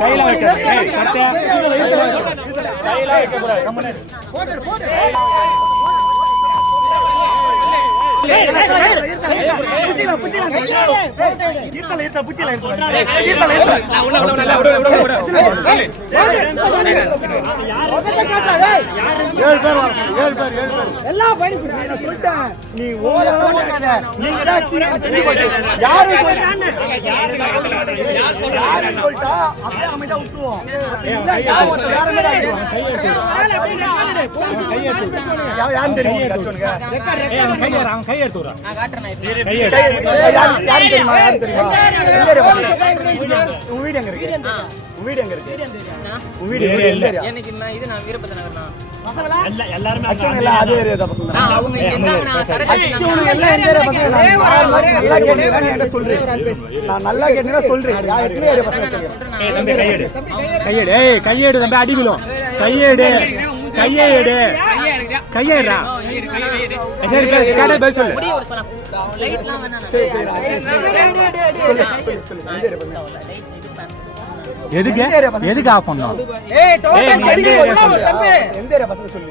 கையில வைக்க சத்தியா நீ ஓட நீங்க யாரும் யாரும் சொல்லிட்டா அப்படியே அமைதியா விட்டுருவோம் யாருன்னு தெரியும் கையெடுத்து உங்க வீடு எங்க இருக்கு? உங்க வீடு எங்க இருக்கு? உங்க வீடு எனக்கு இது நான் வீரபத்த நகர்னா கையேடு. கையேடு. தம்பி அடிக்கணும் கையேடு. கையை எடு. கையை எடுடா சரி கேட்டா பதில் சொல்லு. எதுக்கு எதுக்கு? ஆஃப் பசங்க சொல்லு?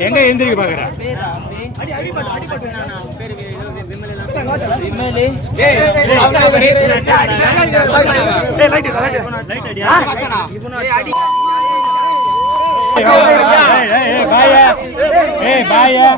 எங்க எந்திரிக்க பாக்குறேன் பாயா ஏ பாயா